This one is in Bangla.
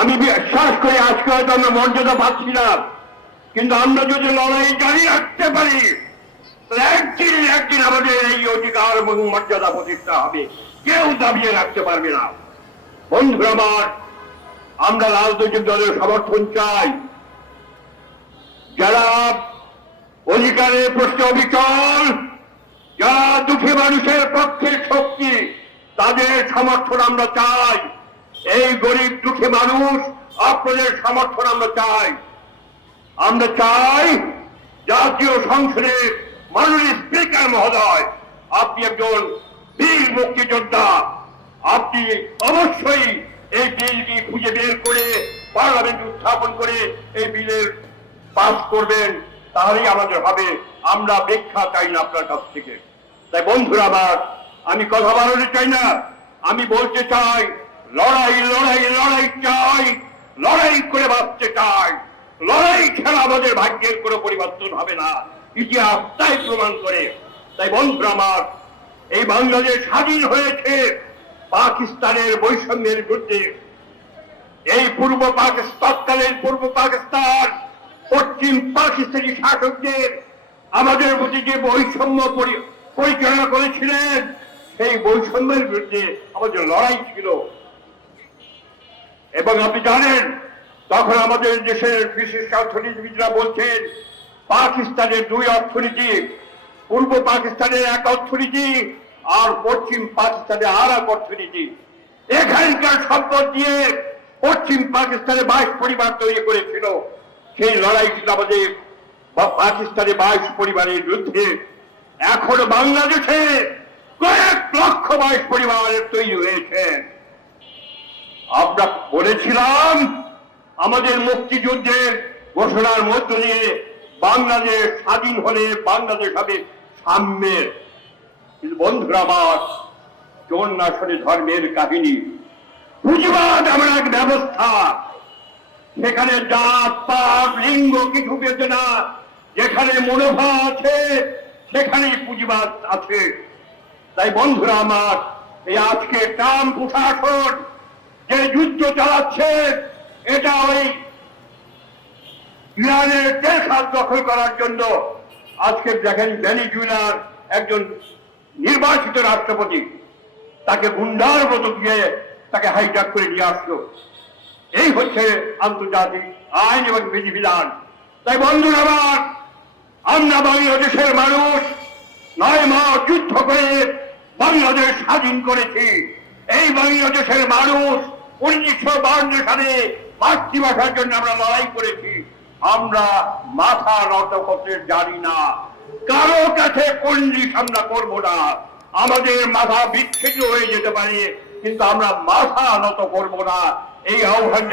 আমি বিশ্বাস করি আজকে হয়তো আমরা মর্যাদা পাচ্ছি না, কিন্তু আমরা যদি লড়াই জারি রাখতে পারি একদিন একদিন আমাদের এই অধিকার এবং মর্যাদা প্রতিষ্ঠা হবে, কেউ দাবিয়ে রাখতে পারবে না। বন্ধুরা আমার, আমরা রাজনৈতিক দলের সমর্থন চাই। যারা অধিকারের প্রশ্নে অবিচল, যারা দুঃখী মানুষের পক্ষে শক্তি, তাদের সমর্থন আমরা চাই। এই গরিব দুঃখী মানুষ, আপনাদের সমর্থন আমরা চাই। আমরা চাই জাতীয় সংসদের মাননীয় স্পিকার মহোদয়, আপনি একজন বীর মুক্তিযোদ্ধা, আপনি অবশ্যই এই বিলটি খুঁজে বের করে পার্লামেন্টে উত্থাপন করে এই বিলের পাস করবেন, তাহলেই আমাদের হবে। আমরা ব্যাখ্যা চাই না আপনার কাছ থেকে। তাই বন্ধুরা আমার, আমি কথা বাড়াতে চাই না, আমি বলতে চাই লড়াই লড়াই লড়াই চাই, লড়াই করে বাঁচতে চাই। লড়াই ছাড়া আমাদের ভাগ্যের কোনো পরিবর্তন হবে না, ইতিহাস তাই প্রমাণ করে। তাই বন্ধুরা আমার, এই বাংলাদেশ স্বাধীন হয়েছে পাকিস্তানের বৈষম্যের বিরুদ্ধে। এই তৎকালীন পূর্ব পাকিস্তান পশ্চিম পাকিস্তানি শাসকদের আমাদের প্রতি যে বৈষম্য পরিচালনা করেছিলেন, সেই বৈষম্যের বিরুদ্ধে আমাদের লড়াই ছিল। এবং আপনি জানেন, তখন আমাদের দেশের বিশিষ্ট অর্থনীতিবিদরা বলছেন পাকিস্তানের দুই অর্থনীতি, পূর্ব পাকিস্তানের এক অর্থনীতি আর পশ্চিম পাকিস্তানের আর এক অর্থনীতি। এখানকার সম্পদ দিয়ে পশ্চিম পাকিস্তানে 22 পরিবার তৈরি করেছিল। সেই লড়াই ছিল আমাদের পাকিস্তানে 22 পরিবারের বিরুদ্ধে। এখন বাংলাদেশে কয়েক লক্ষ 22 পরিবারের তৈরি হয়েছে। আমরা বলেছিলাম আমাদের মুক্তিযুদ্ধের ঘোষণার মধ্য দিয়ে বাংলাদেশ স্বাধীন হলে বাংলাদেশ হবে সাম্যের। বন্ধুরা আমার, চন্নাশনে ধর্মের কাহিনী, পুঁজিবাদ এমন এক ব্যবস্থা, সেখানে জাত পাত লিঙ্গ কিছু পেতে না। যেখানে মনোভাব আছে সেখানেই পুঁজিবাদ আছে। তাই বন্ধুরা আমার, এই আজকে ট্রাম্প প্রশাসন যে যুদ্ধ চালাচ্ছে, এটা ওই ইরানের দেশ দখল করার জন্য। আজকে দেখেন ভেনেজুয়েলার একজন নির্বাচিত রাষ্ট্রপতি, তাকে গুন্ডার মতো দিয়ে তাকে হাইজ্যাক করে নিয়ে আসলো। এই হচ্ছে আন্তর্জাতিক আইন এবং বিধিবিধান। তাই বন্ধুরা আমার, আমরা বাংলাদেশের মানুষ 9 মাস যুদ্ধ করে বাংলাদেশ স্বাধীন করেছি। এই বাংলাদেশের মানুষ 1952 সালে মাতৃভাষার জন্য আমরা লড়াই করেছি। আমরা মাথা নত করতে জানি না, কারো কাছে কন্ডিশ আমরা করবো না। আমাদের মাথা বিচ্ছিন্ন হয়ে যেতে পারে, কিন্তু আমরা মাথা নত করবো না। এই আহ্বান